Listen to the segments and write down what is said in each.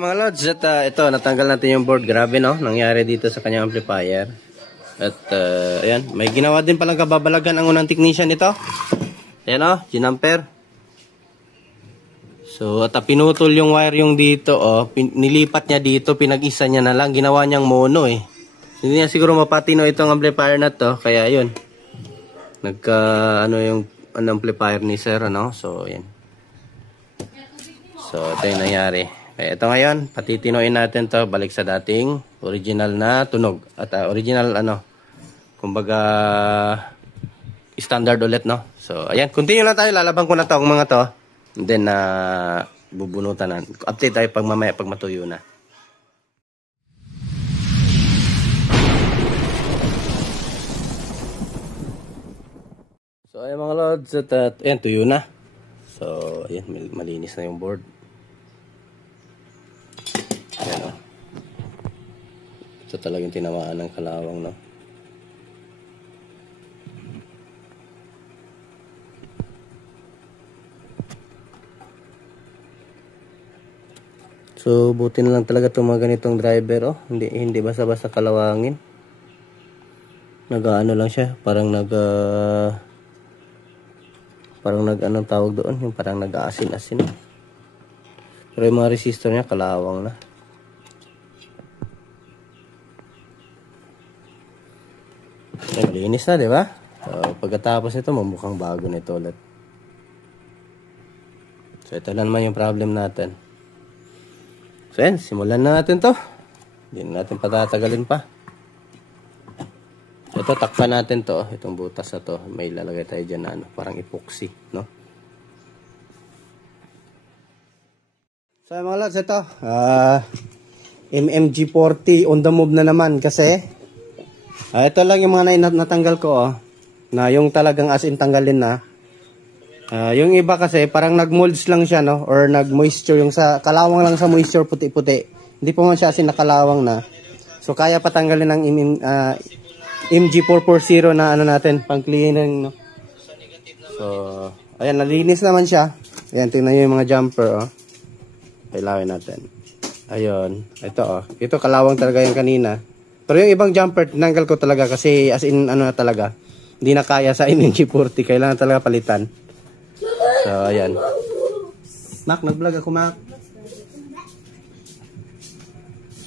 mga lods, at ito, natanggal natin yung board. Grabe no, nangyari dito sa kanyang amplifier. At ayan, may ginawa din palang kababalagan ang unang technician nito. Ayan o, ginamper. So, at pinutol yung wire yung dito nilipat niya dito, pinag-isa niya na lang. Ginawa niyang mono eh. Hindi niya siguro mapatino itong amplifier na to, kaya yun. Yung amplifier ni sir, ano? So, ayan. So, ito yung nangyari. Kaya ito ngayon, patitinoin natin to balik sa dating original na tunog. At original kumbaga standard ulit, no? So, ayan, continue lang tayo. Lalaban ko na to ang mga to. And then, bubunutan na. Update tayo mamaya pag matuyo na. So, ayan mga lods. At ayan, tuyo na. So, ayan, malinis na yung board. Ayan o. Ito talagang tinamaan ng kalawang, no? So, buti na lang talaga itong mga ganitong driver, Hindi basta-basta kalawangin. Nag-ano lang siya, parang anong tawag doon, yung parang nag-aasin-asin. Pero yung mga resistor niya, kalawang na. Ay, malinis na, di ba? So, pagkatapos nito, mukhang bago nito ulit. So, ito lang naman yung problem natin. So, yan, simulan na natin to. Hindi na natin patatagalin pa. Ito, takpan natin to. Itong butas na to. May lalagay tayo dyan na parang epoxy, no? So, mga lods, ito. MMG40 on the move na naman kasi ito lang yung mga natanggal ko, na yung talagang as in tanggalin na. Yung iba kasi parang nag-molds lang siya, no? Or nag-moisture, yung sa kalawang lang sa moisture, puti-puti. Hindi pa man siya as in nakalawang na. So, kaya patanggalin ng MG440 na natin, pang cleaning, no? So, ayan, nalinis naman siya. Ayan, tingnan nyo yung mga jumper, Pailawin natin. Ayun, ito, ito kalawang talaga yung kanina. Pero yung ibang jumper, tinanggal ko talaga kasi as in, na talaga, hindi na kaya sa MG40, kailangan talaga palitan. So, ayan. Mac, nag-vlog ako, Mac.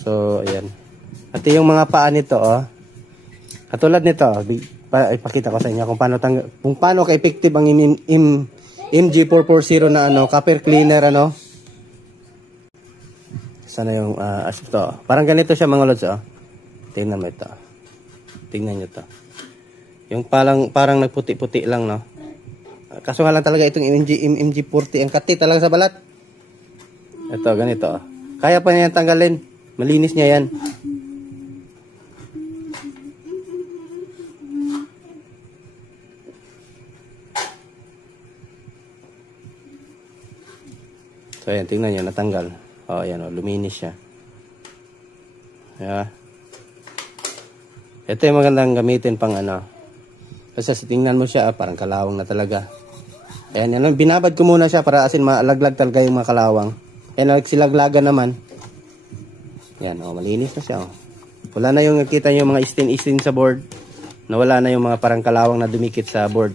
So, ayan. At yung mga paa nito, katulad nito, ipakita ko sa inyo kung paano ka-effective ang MG440 na copper cleaner, Sana yung, ito. Parang ganito siya, mga lods, Tingnan mo ito. Tingnan nyo to. Yung parang nagputi-puti lang, no? Kaso nga lang talaga itong MG40, ang kati talaga sa balat. Ito, ganito. Kaya pa niya tanggalin. Malinis niya yan. So, ayan, tingnan nyo, natanggal. Ayan, luminis siya. Yeah. Ito yung magandang gamitin pang Kasi tingnan mo siya, parang kalawang na talaga. Ayan, binabad ko muna siya para asin malaglag talaga yung mga kalawang. Ayan, silaglaga naman. Ayan, malinis na siya. Wala na yung nakita nyo mga istin-istin sa board. Nawala na yung mga parang kalawang na dumikit sa board.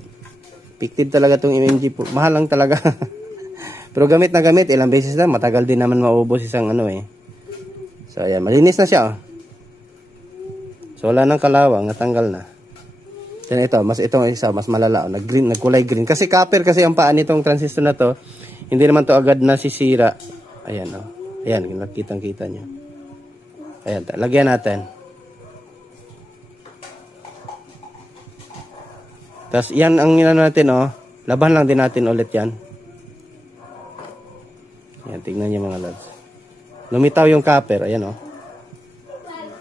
Effective talaga itong MMG. Mahal lang talaga. Pero gamit na gamit, ilang beses na, matagal din naman maubos isang So, ayan, malinis na siya, So, wala nang kalawang, natanggal na. Then ito, itong isa, mas malala, nagkulay green. Kasi copper kasi ang paa nitong transistor na to, hindi naman to agad nasisira. Ayan, Ayan, nakitang-kita nyo. Ayan, lagyan natin. Tapos, yan ang natin, laban lang din natin ulit yan. Ayan, tignan nyo mga lods. Lumitaw yung copper, ayan,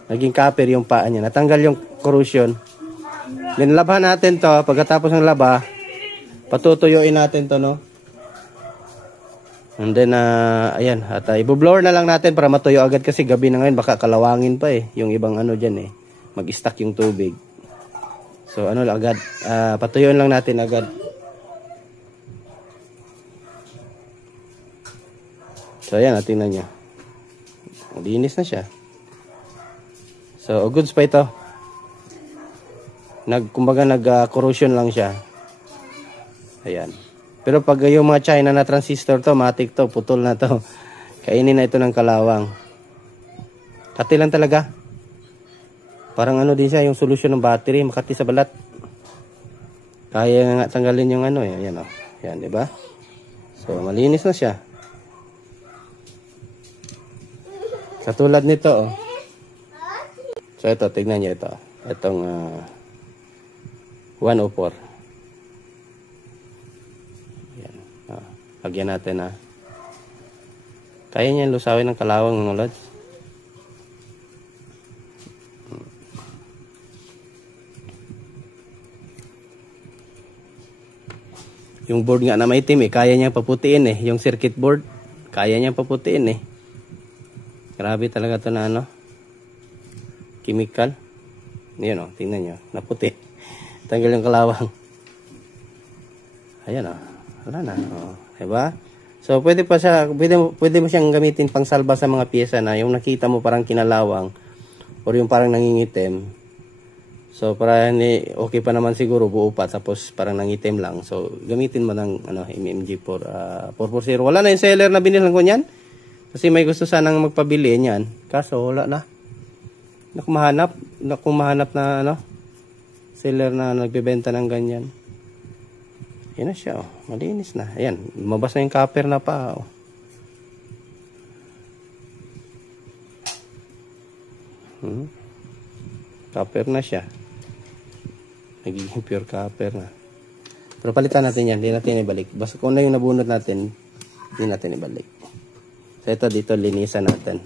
Naging copper yung paa niya. Natanggal yung corrosion. Then, labahan natin to. Pagkatapos ng laba, patutuyuin natin to, And then, ayan. At i-blower na lang natin para matuyo agad kasi gabi na ngayon. Baka kalawangin pa yung ibang dyan mag-stack yung tubig. So, agad. Patuyuin lang natin agad. So, ayan, tingnan nyo. Linis na siya. So, goods pa ito. Kumbaga corrosion lang siya. Ayan. Pero pag yung mga China na transistor to, matik to, putol na to. Kainin na ito ng kalawang. Kati lang talaga. Parang ano din siya, yung solusyon ng battery, makati sa balat. Kaya nga tanggalin yung ano, yan oh. Yan, di ba? So, malinis na siya. Katulad nito, oh. So, ito, tignan niyo ito. Itong 104. Yan. Lagyan natin, Kaya niyan lusawin ng kalawang, mga lods. Yung board nga na maitim kaya niyang paputiin yung circuit board. Kaya niyang paputiin Grabe talaga to na chemical. Yan tingnan niyo, naputi. Tanggal yung kalawang. Ayan wala na. Diba? So pwede mo siyang gamitin pang salba sa mga piyesa na yung nakita mo parang kinalawang or yung parang nangingitim. So para okay pa naman siguro buo pa tapos parang nangitim lang. So gamitin mo ng MMG 440. Wala na yung seller na binilang ko niyan. Kasi may gusto sanang magpabili niyan. Kaso wala na. Mahanap na seller na nagbebenta ng ganyan. Yan na siya malinis na. Ayan, lumabas na yung copper na pa Copper na siya. Nagiging pure copper na. Pero palitan natin yan. Hindi natin ibalik. Basta kung na yung nabunot natin, hindi natin ibalik. So ito dito, linisan natin.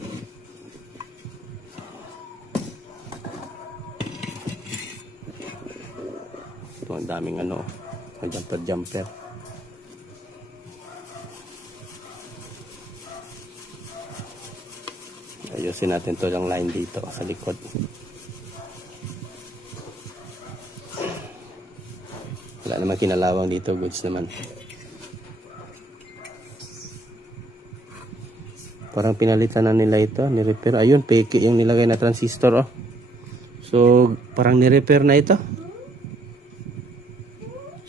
Ito ang daming jumper. Ayusin natin to yung line dito sa likod. Wala naman kinalawang dito, goods naman. Parang pinalitan na nila ito, ni-repair. Ayun, peke yung nilagay na transistor So, parang ni-repair na ito.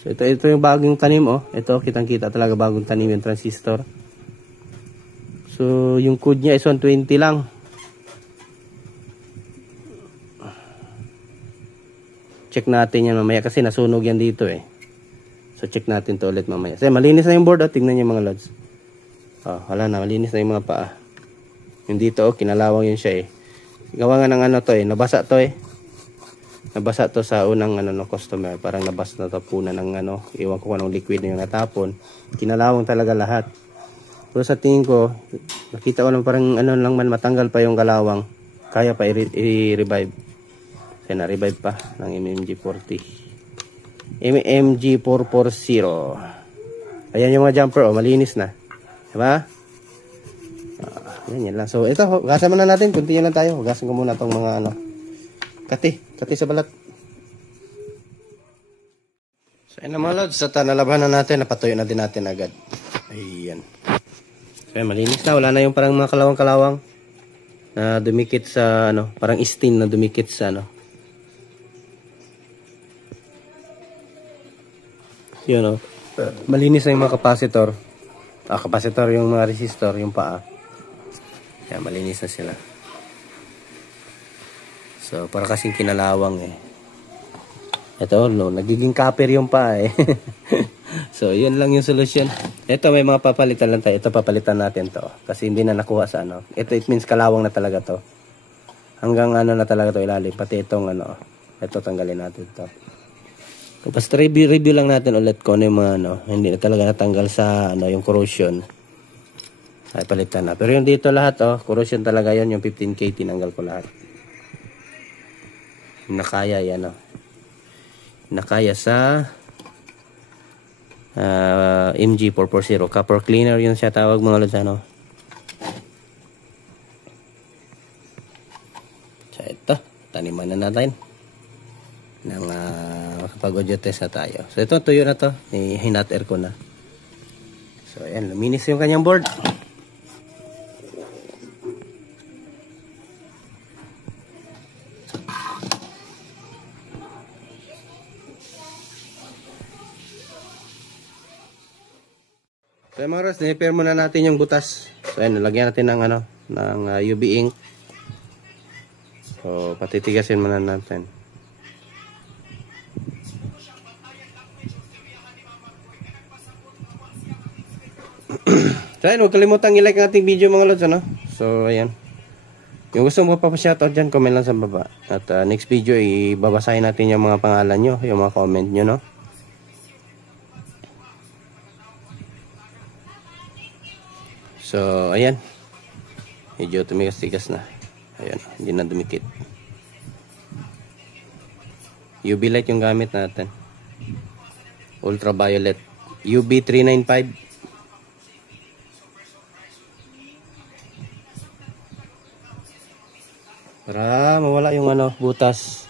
So, ito yung bagong tanim Ito, kitang-kita talaga bagong tanim yung transistor. So, yung code niya is 120 lang. Check natin yan mamaya kasi nasunog yan dito So check natin to ulit mamaya. Kasi malinis na yung board tingnan niyo mga lods. Wala na, malinis na yung mga paa. Yung dito kinalawang yun siya Gawa nga ng nabasa to Nabasa to sa unang no customer. Parang nabasa na tapunan ng iwan ko kung anong liquid na yung natapon. Kinalawang talaga lahat. Pero sa tingin ko, nakita ko lang parang lang man matanggal pa yung kalawang. Kaya pa i-revive. Kasi na-revive pa ng MMG 440. Ayan yung mga jumper malinis na. Diba? Yan lang. So ito, hugasan muna natin. Kunti lang tayo. Hugasan ko muna tong mga kati sa balat. So ayun na mga lods. Sa nalabanan natin, napatuyo na din natin agad. Ayan. So ayan, malinis na. Wala na yung parang mga kalawang-kalawang na dumikit sa parang istin na dumikit sa Yun malinis na yung mga capacitor. Capacitor yung mga resistor, yung paa. Yan, malinis na sila. So, para kasing kinalawang Ito, nagiging copper yung paa So, yun lang yung solusyon. Ito, may mga papalitan lang tayo. Ito, papalitan natin to. Kasi hindi na nakuha sa Ito, it means kalawang na talaga to. Hanggang na talaga to ilalim. Pati itong Ito, tanggalin natin to. Basta review lang natin ulit kung yung mga hindi na talaga natanggal sa yung corrosion. Ay palitan na. Pero yung dito lahat corrosion talaga yon yung 15K tinanggal ko lahat. Nakaya yan Nakaya sa MG 440 copper cleaner yun siya tawag mga lods So ito, taniman na natin ng pag-audio test na tayo. So ito tuyo na to, hinat air ko na. So ayan, luminis yung kanyang board. So mga Rods, ni-repair muna natin yung butas. So ayun, nalagyan natin ng ano, ng UV ink. So patitigasin muna natin. So ayun, huwag kalimutang i-like ang ating video mga Lods, ano? So ayan. Yung gusto mo pa shoutout dyan, comment lang sa baba. At next video, ibabasahin natin yung mga pangalan nyo, yung mga comment nyo, no? So, ayan. Medyo tumigas-tigas na. Ayan, hindi na dumikit. UV light yung gamit natin. Ultraviolet. UV 395. Para mawala yung ano, butas.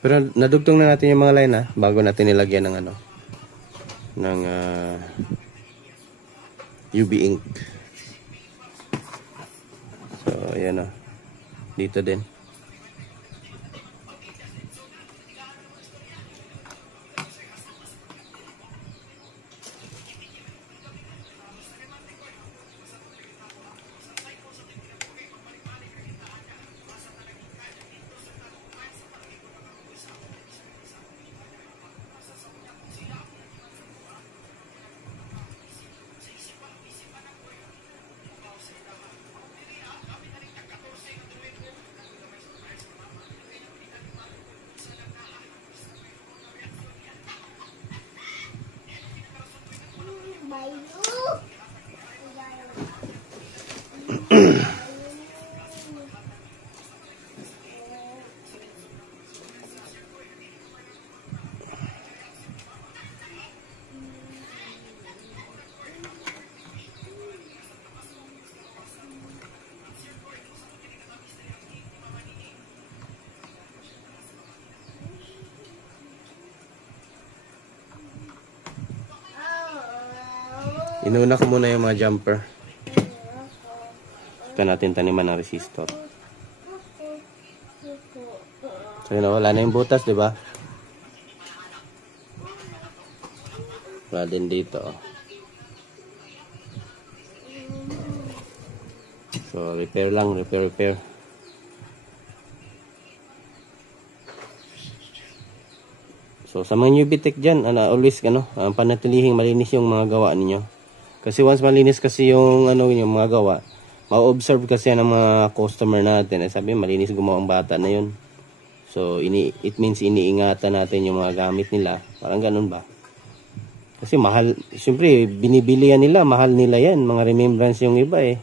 Pero nadugtong na natin yung mga line bago natin nilagyan ng ano, ng UV ink. So ayan dito din. Inuna ko muna yung mga jumper. Saka natin taniman ng resistor. So yun, wala na yung butas, di ba? Wala din dito. So repair lang, repair. So sa mga newbie tech dyan, always panatilihing malinis yung mga gawa ninyo. Kasi once malinis kasi yung yung mga gawa, ma-observe kasi ng mga customer natin. Sabi, malinis gumawa ang bata na yun. So it means iniingatan natin yung mga gamit nila. Parang ganun ba? Kasi mahal, siyempre binibili yan nila, mahal nila yan, mga remembrance yung iba eh.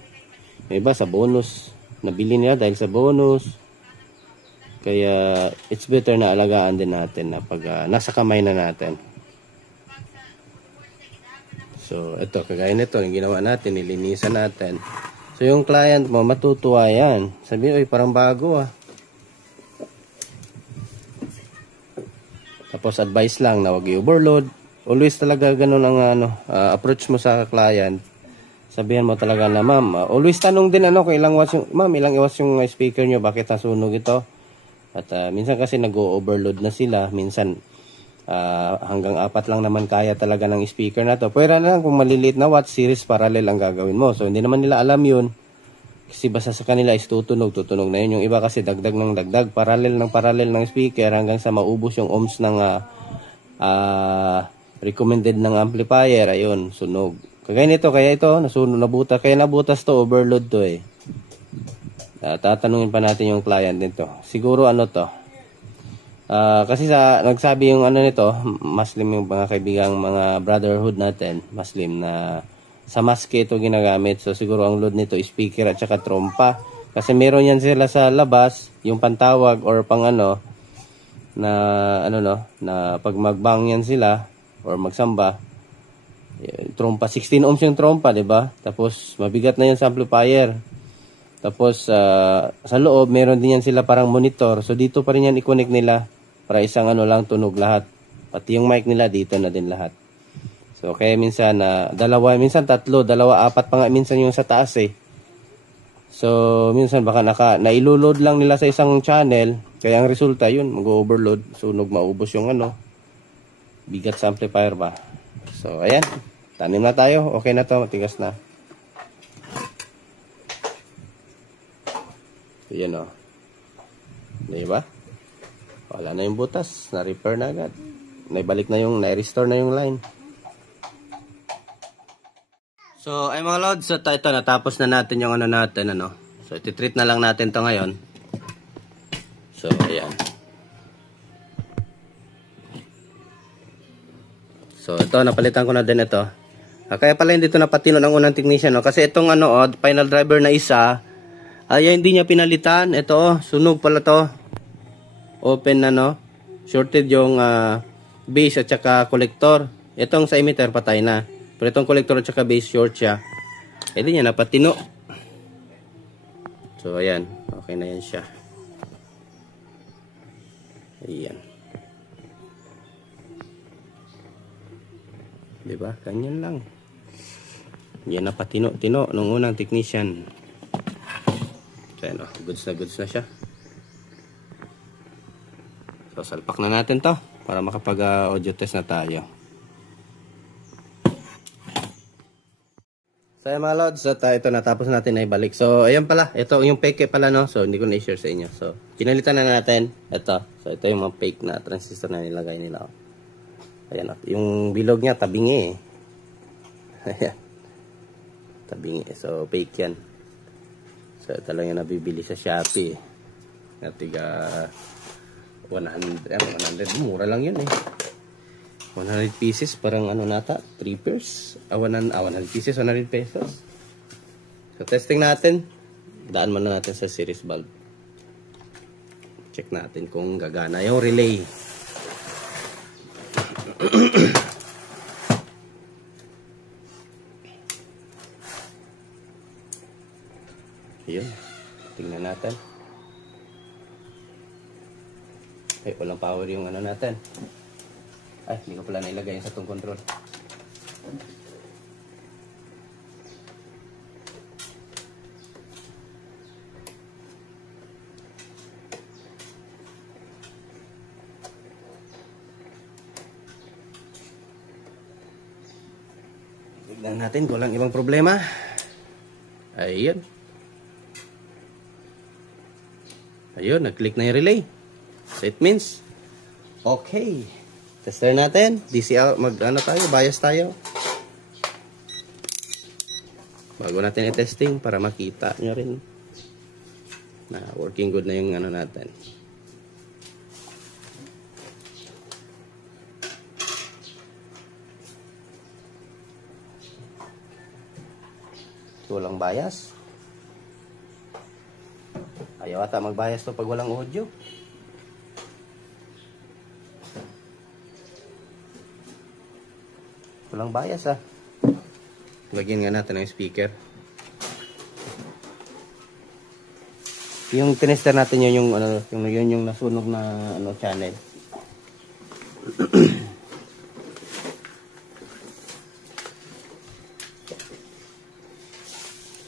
Yung iba sa bonus, nabili nila dahil sa bonus. Kaya it's better na alagaan din natin na pag nasa kamay na natin. So, ito, kagaya nito, yung ginawa natin, nilinisan natin. So, yung client mo, matutuwa yan. Sabihin, oy, parang bago Tapos, advice lang na wag i-overload. Always talaga ganun ang approach mo sa client. Sabihan mo talaga na, ma'am, always tanong din kung ilang watts yung, ma'am, ilang watts yung speaker nyo, bakit nasunog ito? At minsan kasi nag-overload na sila, minsan hanggang 4 lang naman kaya talaga ng speaker na to. Pwera na lang kung maliliit na watts, series parallel ang gagawin mo. So hindi naman nila alam yun. Kasi basta sa kanila is tutunog na yun. Yung iba kasi dagdag ng dagdag, parallel ng speaker hanggang sa maubos yung ohms ng recommended ng amplifier. Ayun, sunog. Kagaya nito, kaya ito, nabutas. Kaya nabutas to, overload to eh. Tatanungin pa natin yung client nito. Siguro to? Kasi nagsabi yung nito, Muslim yung mga kaibigang mga brotherhood natin, Muslim na sa maske ito ginagamit. So siguro ang load nito is speaker at saka trompa. Kasi meron yan sila sa labas, yung pantawag or pang na pag magbang yan sila or magsamba. Trompa 16 ohms yung trompa, 'di ba? Tapos mabigat na yun sa amplifier. Tapos sa loob meron din yan sila parang monitor. So dito pa rin yan i-connect nila. Para isang lang tunog lahat. Pati yung mic nila dito na din lahat. So kaya minsan minsan 3, 2, 4 pa nga minsan yung sa taas eh. So, minsan baka nailoload lang nila sa isang channel. Kaya ang resulta yun, mag-overload. Sunog, maubos yung bigat sa amplifier ba. So, ayan. Tanim na tayo. Okay na to, matigas na. Ayan o. Diba? Wala na yung butas. Na-repair na agad. Na-restore na yung line. So, ay mga lods, so ito, natapos na natin yung natin, So, ititreat na lang natin to ngayon. So, ayan. So, ito, napalitan ko na din ito. Kaya pala hindi ito napatino ng unang technician, Kasi itong final driver na isa, hindi niya pinalitan. Ito, sunog pala to. Open na, shorted yung base at saka collector. Itong sa emitter, patay na. Pero itong collector at saka base short siya. Hindi niya napatino. So, ayan. Okay na yan siya. Ayan. Diba? Ganyan lang. Yan napatino-tino nung unang technician. So, ayan, goods na siya. So, salpak na natin to para makapag-audio test na tayo. So, ayan mga lods, so ito natapos natin na ibalik. So, ayan pala, ito yung fake pala, So, hindi ko na-share sa inyo. So, kinalitan na natin. Ito. So, ito yung mga fake na transistor na nilagay nila. Ayan, yung bilog niya, tabingi Ayan. Tabingi. So, fake yan. So, ito lang yung nabibili sa Shopee. Natiga 100. Mura lang yun 100 pieces, parang nata, 3 pairs. 100 pieces, 100 pesos. So, testing natin. Daan muna natin sa series bulb. Check natin kung gagana yung relay. Yun. Tingnan natin. Ay, walang power yung natin. Ay, hindi ko pala nailagay yung sa itong control. Tignan natin kung walang ibang problema. Ayun. Ayun, nag-click na yung relay. So it means, okay. Tester natin. DC out, tayo, bias tayo. Bago natin i-testing para makita nyo rin na working good na yung natin. Walang bias. Ayaw ata mag-bias to pag walang audio. Walang bias Lagyan nga natin ng speaker. Yung tinester natin yung nasunog na channel.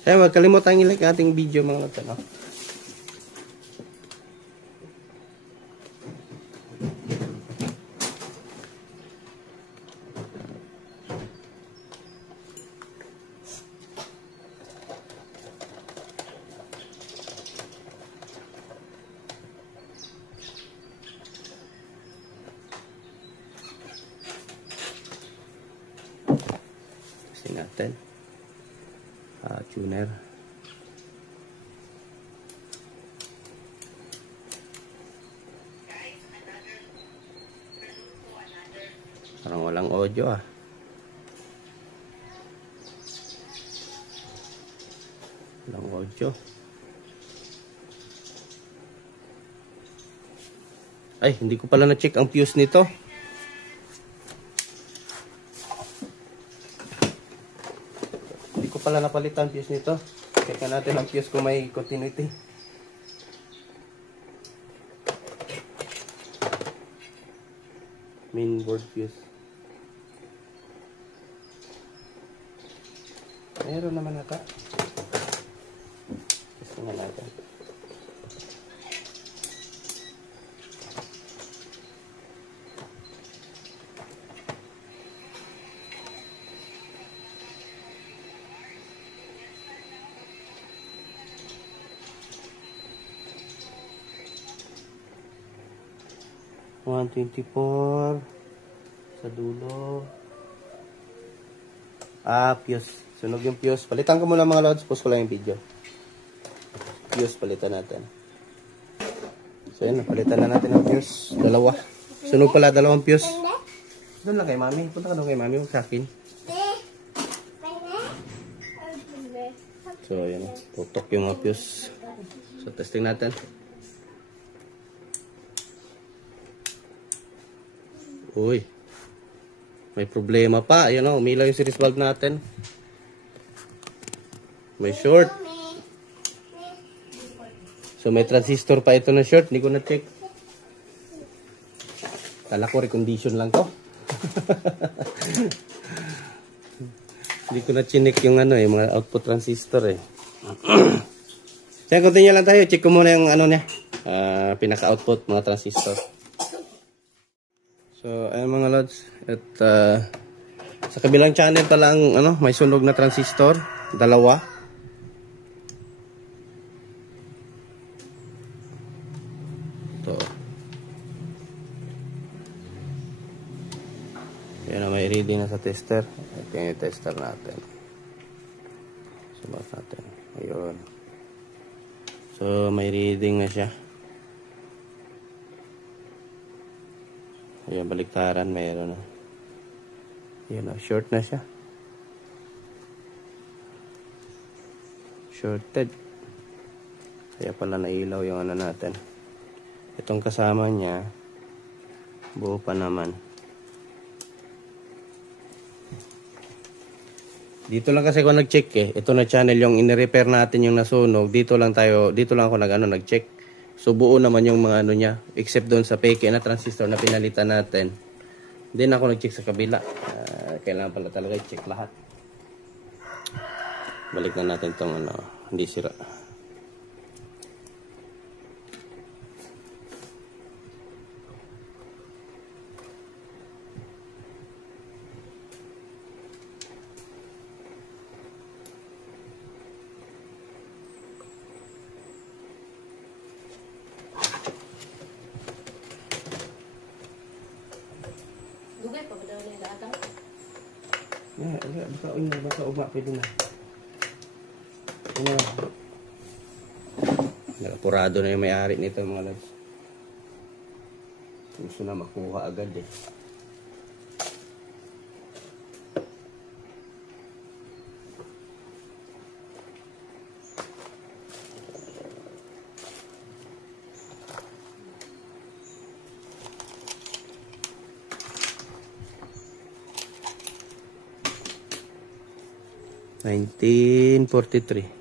Kaya wag kalimutan i-like ating video mga lods. Natin tuner. Parang walang audio walang audio. Ay, hindi ko pala na-check ang fuse nito. Pala napalitan fuse nito. Check natin ang fuse kung may continuity. Mainboard fuse. Meron naman ata. Tingnan natin. $124 sa dulo. Fuse. Sunog yung fuse. Palitan ko muna mga lods. Pause ko lang yung video. Fuse, palitan natin. So yun, palitan na natin ang fuse. Dalawa. Sunog pala, dalawang fuse. Doon lang kay mami. Punta ka doon kay mami. Huwag sa akin. So yun, tutok yung mga fuse. So testing natin. Uy. May problema pa. Ayan o, umilaw yung series valve natin. May short. So may transistor pa ito na short. Hindi ko na-check. Kala ko recondition lang to. Hindi ko na-chinik yung ano yung mga output transistor eh. So continue lang tayo. Check ko muna yung ano niya. Pinaka-output mga transistor. So, ayun mga lods. At sa kabilang channel pala ang ano, may sunog na transistor. Dalawa. Ito. Yan na, may reading na sa tester. Ito yung tester natin. Subat natin. Ayun. So, may reading na siya. Ayan, baliktaran, mayroon na. Ayan, short na siya. Shorted. Kaya pala nailaw yung ano natin. Itong kasama niya, buo pa naman. Dito lang kasi ako nag-check eh. Ito na channel yung in-repair natin yung nasunog. Dito lang ako nag-check. So buo naman yung mga ano niya, except doon sa peke na transistor na pinalitan natin. Then ako nag-check sa kabila. Kailangan pala talaga i-check lahat. Balik na natin tong ano, hindi sira. Dugay pa ba daw yung datang? Baka ugma, pwede na. Ano? Nakapurado na yung may-ari nito mga lods. Gusto na makuha agad eh. $1943.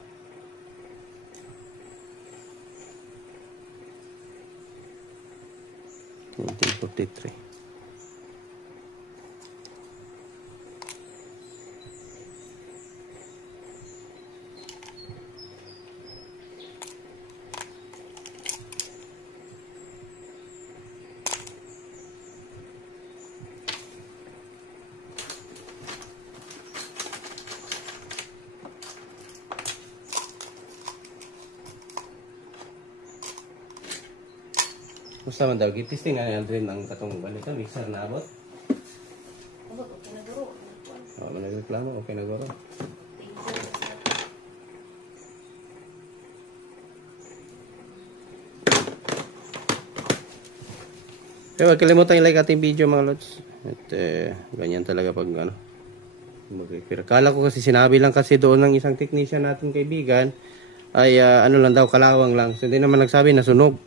Gusto man daw, gitisting nga yung dream ng katong ganito, mixer na abot. Okay na guro. Oo, managreklamo, okay na guro. Kaya huwag kalimutan i-like ating video mga lods. At ganyan talaga pag ano, mag-repair. Kala ko kasi sinabi lang kasi doon ng isang technician natin kaibigan ay ano lang daw, kalawang lang. So hindi naman nagsabi na sunog.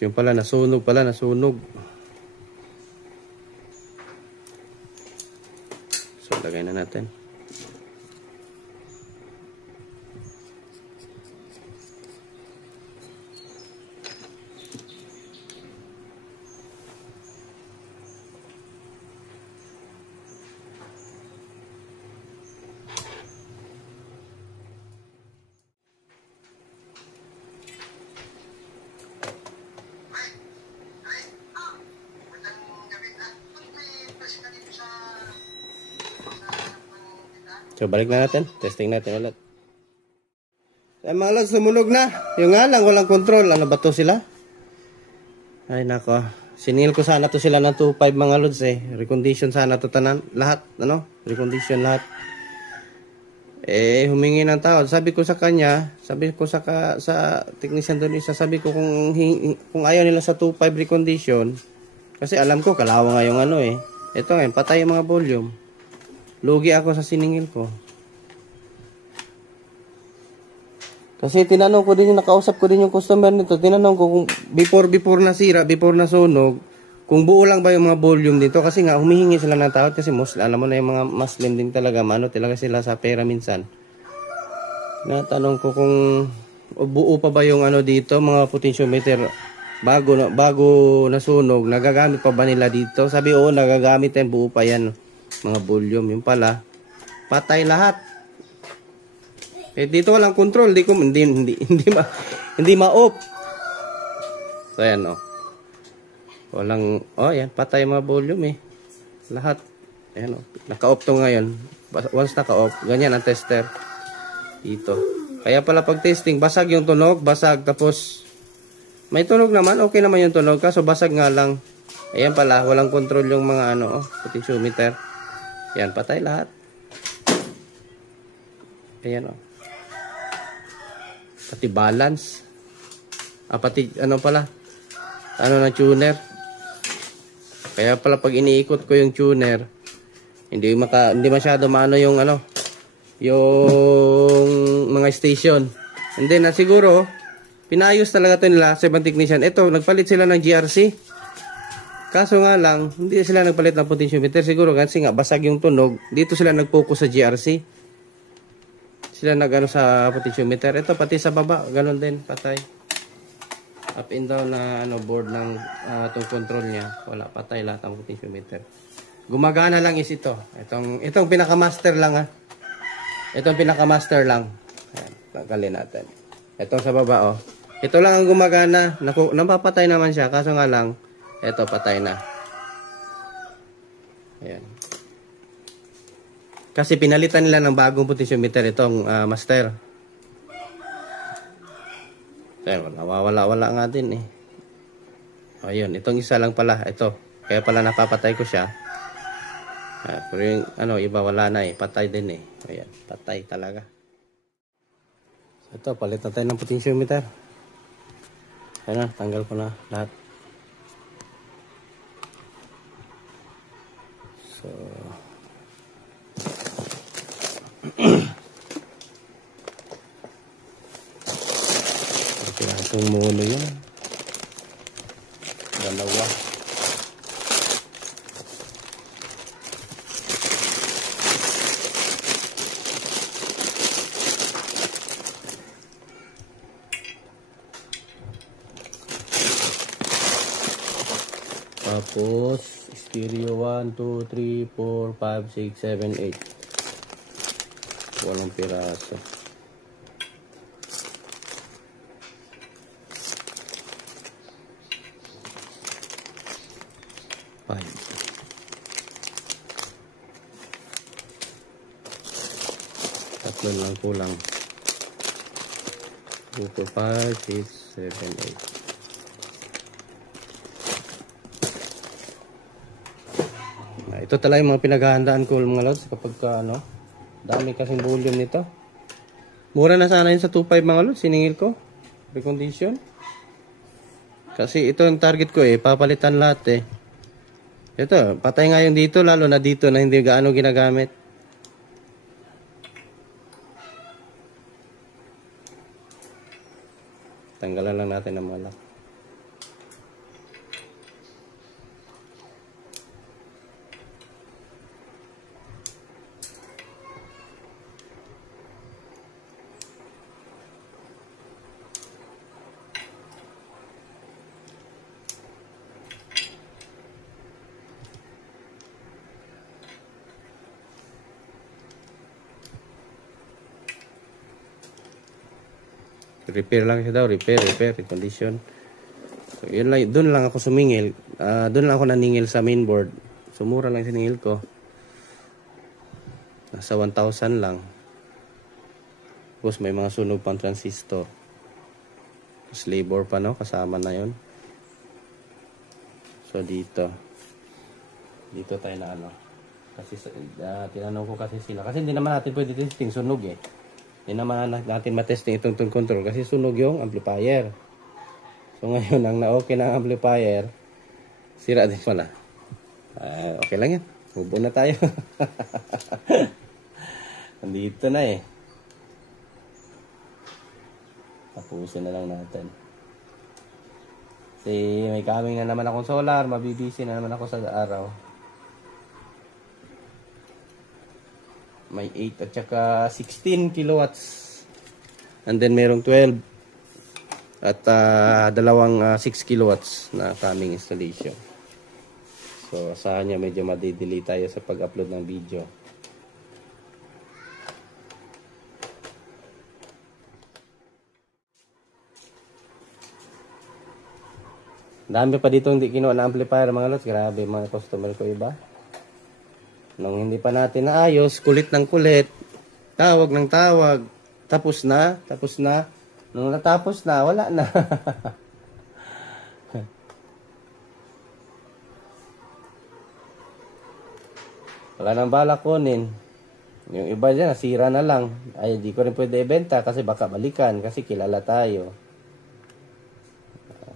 So yung pala nasunog So lagay na natin. So, balik na natin. Testing natin ulit. Ay, mga lods, sumunog na. Yung nga lang, walang control. Ano ba to sila? Ay, nako. Sinil ko sana to sila ng 2.5 mga lods eh. Recondition sana to tanan. Lahat, ano? Recondition lahat. Eh, humingi ng tawad. Sabi ko sa kanya, sabi ko sa technician doon isa, sabi ko kung ayaw nila sa 2.5 recondition, kasi alam ko, kalawa nga yung ano eh. Ito ngayon, patay yung mga volume. Lugi ako sa siningil ko. Kasi tinanong ko din yung nakausap ko din yung customer nito. Tinanong ko kung before nasira, before nasunog, kung buo lang ba yung mga volume dito. Kasi nga humihingi sila ng tawad kasi alam mo na yung mga Muslim din talaga. Mano talaga sila sa pera minsan. Natanong ko kung buo pa ba yung ano dito, mga potentiometer bago nasunog. Nagagamit pa ba nila dito? Sabi oo, nagagamit yan, buo pa yan. Mga volume. Yung pala, patay lahat. Eh dito walang control, hindi ma-off. So ayan oh. Walang yan, patay mga volume eh. Lahat. Ayan oh. Naka-off to ngayon. Once naka-off, ganyan ang tester. Dito. Kaya pala pag testing, basag yung tunog, basag tapos may tunog naman, okay naman yung tunog kaso basag nga lang. Ayan pala, walang control yung mga potentiometer. Yan, patay lahat. Ayan oh. Pati balance. Pati ng tuner. Kaya pala pag iniikot ko yung tuner, hindi masyado maano yung yung mga station. And then siguro pinayos talaga 'to nila, 7 technician. Ito, nagpalit sila ng GRC. Kaso nga lang, hindi sila nagpalit ng potentiometer siguro kasi nga basag yung tunog. Dito sila nag-focus sa GRC. Sila sa potentiometer. Ito pati sa baba, ganun din, patay. Up and down na board ng itong control niya. Wala, patay lahat ang potentiometer. Gumagana lang is ito. Itong pinaka-master lang ha. Itong pinaka-master lang. Ayan, tanggalin natin. Itong sa baba Ito lang ang gumagana. Napapatay naman siya. Kaso nga lang, ito patay na. Ayan. Kasi pinalitan nila ng bagong potentiometer itong master. Kaya wala nga din eh. Ayun, itong isa lang pala. Ito. Kaya pala napapatay ko siya. Pero yung iba wala na eh. Patay din eh. Ayan, patay talaga. Ito, palitan tayo ng potentiometer. Ayan na, tanggal ko na lahat. So, pirasong mono yun. Dalawa. Tapos stereo 1, 2, 3, 4, 5, 6, 7, 8. Walang piraso. Tatlo lang kulang. 2, 4, 5, 6, 7, 8. Ito talaga yung mga pinaghahandaan ko mga lods kapag dami kasing volume nito. Mura na sana yun sa 2.5 mga lods, siningil ko. Recondition. Kasi ito yung target ko papalitan lahat eh. Ito, patay nga yung dito, lalo na dito na hindi gaano ginagamit. Tanggalan lang natin ang mga lock. Repair lang siya daw, repair, recondition. So, yun lang, doon lang ako sumingil. Doon lang ako naningil sa mainboard. So, mura lang siningil ko. Nasa 1,000 lang. Tapos may mga sunog pang transistor. Tapos labor pa, no? Kasama na yon. So dito tayo na ano. Kasi tinanong ko kasi sila. Kasi hindi naman natin pwede testing sunog eh. Hindi naman natin matesting itong tone control. Kasi sunog yung amplifier. So ngayon, ang na-okay ng amplifier, sira din pala. Okay lang yan. Move on na tayo. Nandito na eh. Tapusin na lang natin. Kasi may coming na naman akong solar. Mabibisi na naman ako sa araw. May 8 at saka 16 kilowatts. And then merong 12 at dalawang 6 kilowatts na coming installation. So asahan nyo medyo madidelay tayo sa pag-upload ng video. Dami pa dito hindi kinuha na amplifier mga lods. Grabe mga customer ko iba. Nung hindi pa natin naayos, kulit ng kulit, tawag ng tawag, tapos na. Nung natapos na, wala na. Wala nang balak kunin. Yung iba dyan, nasira na lang. Ay, di ko rin pwede ibenta kasi baka balikan kasi kilala tayo.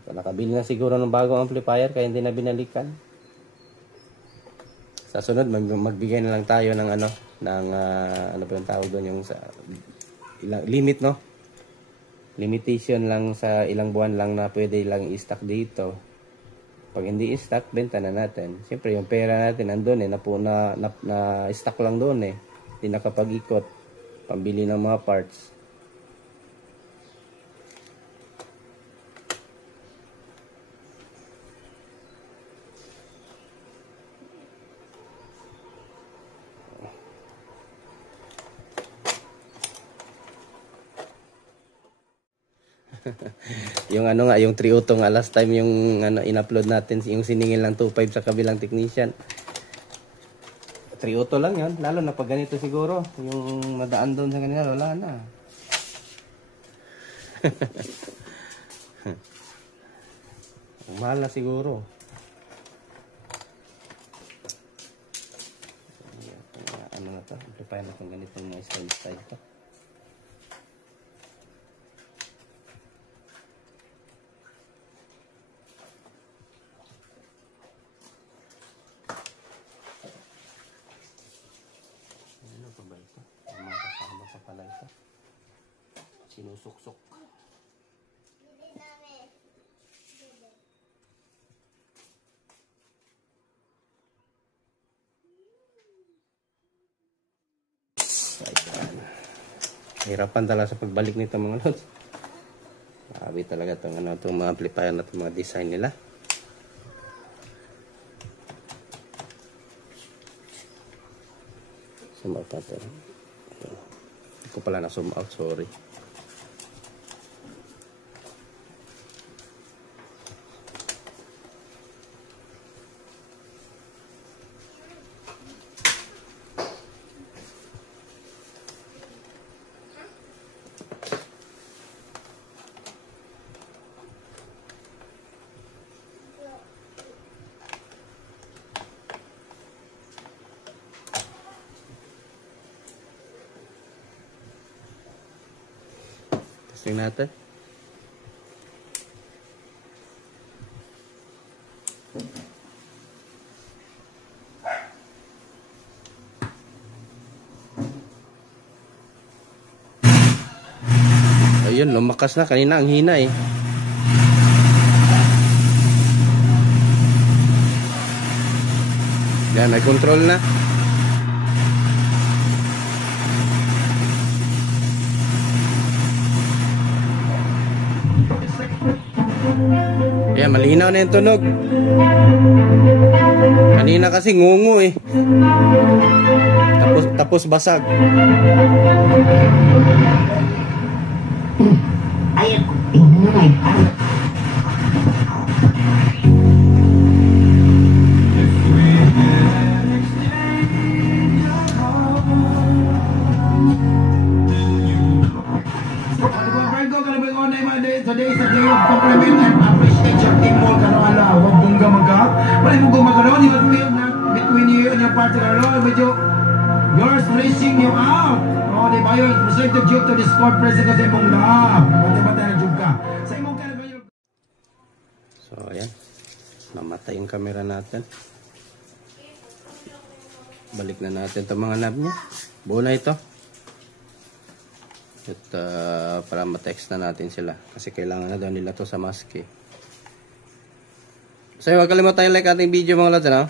Nakabili na siguro ng bagong amplifier kaya hindi na binalikan. Sa sunod, magbigay na lang tayo ng ano ba yung tawag doon, yung sa limit, no? Limitation lang sa ilang buwan lang na pwede lang i-stock dito. Pag hindi i-stock, benta na natin. Siyempre, yung pera natin nandun eh, na stock lang doon eh. Hindi nakapag-ikot, pambili ng mga parts. Yung ano nga, yung 3.0 nga last time yung ano in-upload natin, yung siningil lang 2.5 sa kabilang technician. 3.0 lang yun, lalo na pag ganito siguro, yung nadaan doon sa kanila, wala na. Mahal na siguro. Ano na to, amplifier na itong ganitong mga style to. Sinusuksok. Hirapan talaga sa pagbalik nito mga lods. Grabe talaga itong mga amplifier na itong mga design nila. Zoom out natin. Hindi ko pala na zoom out, sorry. Testing natin. Ayun, lumakas na. Kanina ang hina eh. Yan, may control na. Yan, malinaw na yung tunog. Kanina kasi ngungu eh. Tapos basag. yun, medyo you're stressing you out. O, di ba yun? Reserve the joke to Discord present kasi mong love. O, di ba tayo joke ka? Sa imong ka na yun. So, ayan. Namatay yung camera natin. Balik na natin itong mga knob niya. Buo na ito. At para ma-text na natin sila. Kasi kailangan na daw nila to sa mask eh. So, huwag kalimutan yung like ating video mga lods, ano?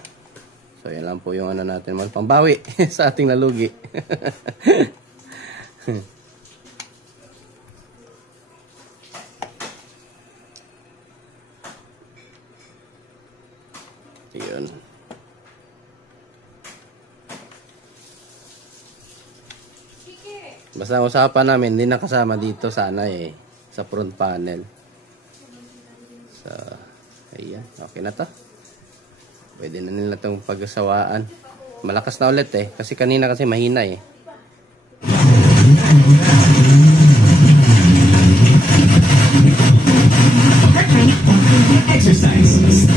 So, yan lang po yung ano natin. Pambawi sa ating nalugi. Yun. Basta ang usapan namin, hindi nakasama dito sana eh. Sa front panel. So, ayan. Okay na to. Pwede na nila itong pagsawaan. Malakas na ulit eh. Kasi kanina kasi mahina eh. Exercise.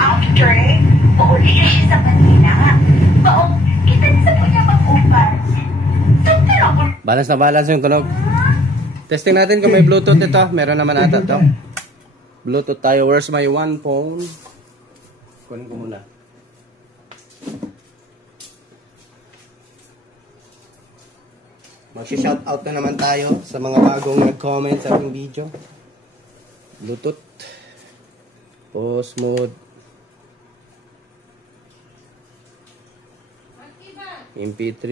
After, pauli na siya sa Manila. Baong, kita sa po niya mag-upan. So, pero ako... Balance na balance yung tunog. Testing natin kung may Bluetooth ito. Meron naman ata ito. Bluetooth tayo. Where's my one phone? Kunin ko muna. Mag-shoutout na naman tayo sa mga bagong nag-comment sa ating video. Bluetooth. Pause mode. MP3.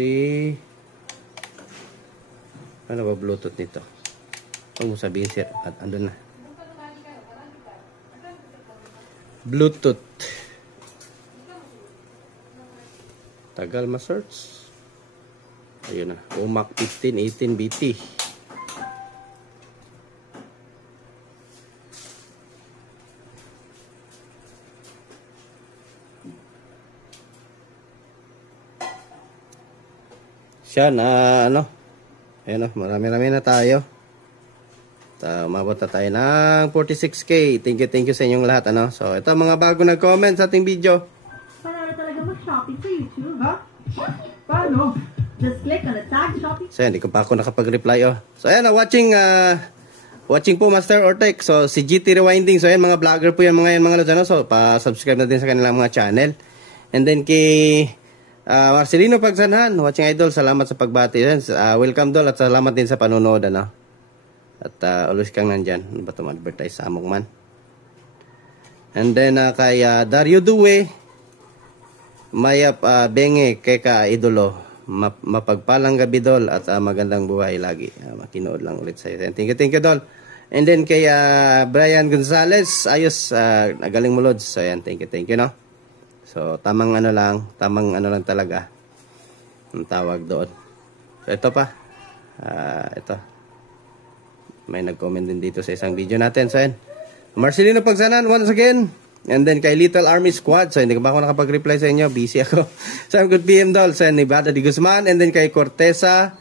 Ano ba Bluetooth nito? Huwag mo sabihin sir. At andun na. Bluetooth. Tagal ma-search. Ayun na. UMAC 1518 BT. Siya na ano. Ayun o. Marami-rami na tayo. Umabot na tayo ng 46k. Thank you sa inyong lahat. Ano? So, ito mga bago nag-comment sa ating video. Para talaga mag-shopping sa YouTube, ha? Paano? Just click on the tag shopping. So, yan. Di ko pa ako nakapag-reply, oh. So, ayan, watching po Master Ortec. So, si GT Rewinding. So, yan, mga vlogger po yan, mga lods, ano? So, pa-subscribe na din sa kanilang mga channel. And then, kay Marcelino Pagsanhan, watching idol. Salamat sa pagbati. Welcome, Dol. At salamat din sa panonood, ano? At always kang nandyan. Ano ba ito ma-advertise sa amok man? And then kay Dario Due, Mayap Benge, kay ka idolo. Mapagpalang gabi Dol at magandang buhay lagi. Makinood lang ulit sa iyo. Thank you Dol. And then kay Brian Gonzalez, ayos, nagaling mo Lods. So yan, thank you no. So tamang ano lang talaga ang tawag doon. So ito pa. Ito. May nag-comment din dito sa isang video natin. So, yan. Marcelino Pagsanan, once again. And then, kay Little Army Squad. So, hindi ko pa ako nakapag-reply sa inyo. Busy ako. So, good PM, Dol. So, Nevada de Guzman. And then, kay Cortesa.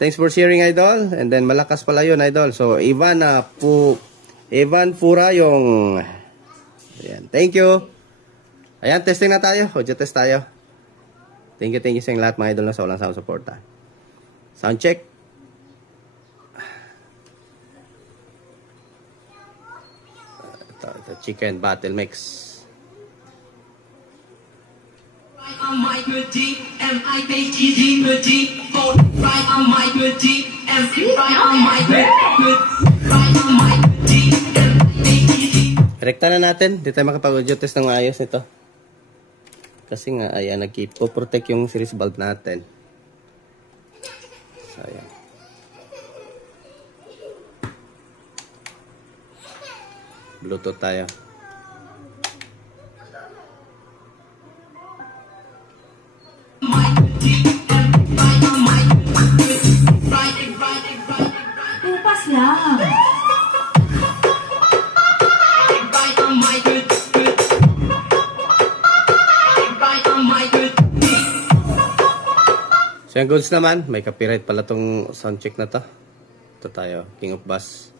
Thanks for sharing, Idol. And then, malakas pala yun, Idol. So, Ivan Fura yung... Ayan. Thank you. Ayan, testing na tayo. Audio test tayo. Thank you sa inyong lahat, mga Idol, na sa walang sound support. Sound check. The chicken battle mix. Right on my good deep, M-I-K-T-D, good deep, right on my good deep, right on my good, right on my good deep, M-I-K-T-D. Rekta na natin. Di tayo makapag-audio test ng ayos nito. Kasi nga, ayan, nag-protect yung series bulb natin. So, ayan. Bluetooth tayo. Upas lang. So yung goods naman, may copyright pala tong sound check na to. Ito tayo, King of Bass.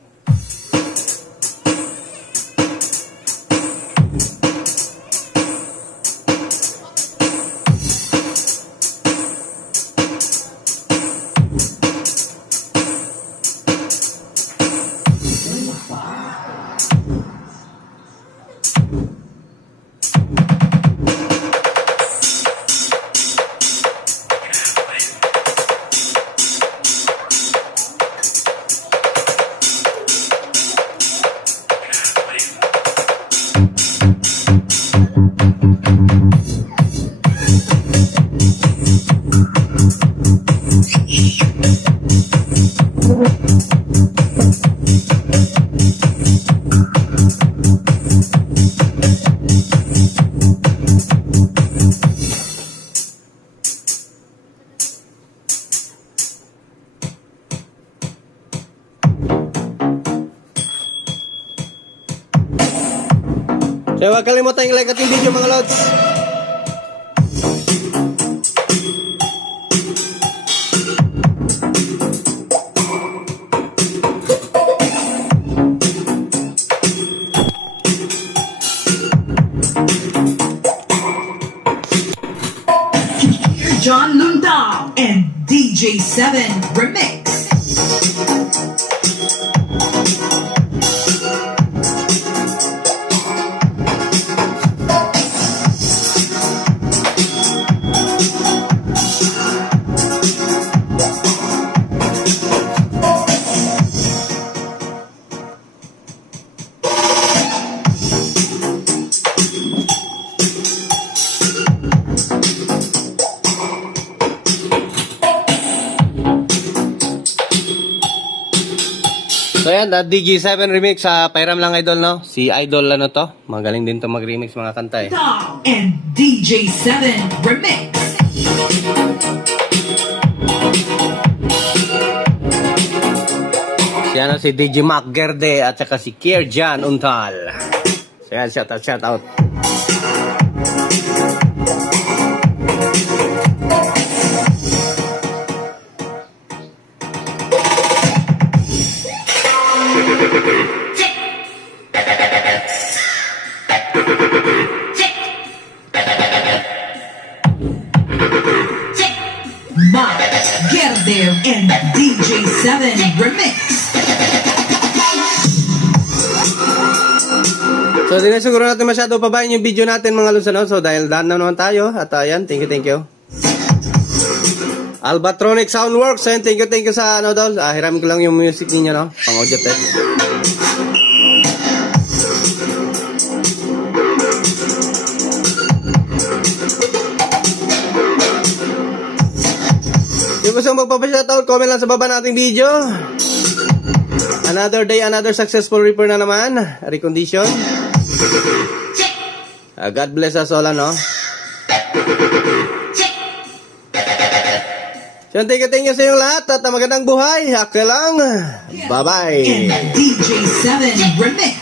Kaya huwag kalimutan i-like ating video mga lods. John Lundal and DJ7 Remix. So yan, DJ7 Remix sa Pairam lang Idol, no? Si Idol ano to? Magaling din to mag-remix mga kanta eh. And DJ7 Remix. Si ano, si DJ Mac Gerde at saka si Kierjan Untal. So yan, shout out. Mac Gerde and DJ7 Remix. So, di na siguro natin masyado pabayin yung video natin mga Luzano. So, dahil daan na naman tayo. At ayan, thank you. Albatronic Soundworks. Ayan, thank you sa ano daw. Hiramin ko lang yung music ninyo, no? Pang audio test. Yung gusto magpapashoutout, comment lang sa baba nating video. Another day, another successful reaper na naman. Recondition. God bless us all, no? So, thank you sa inyong lahat at magandang buhay. Ako lang. Bye-bye. DJ7 Remix.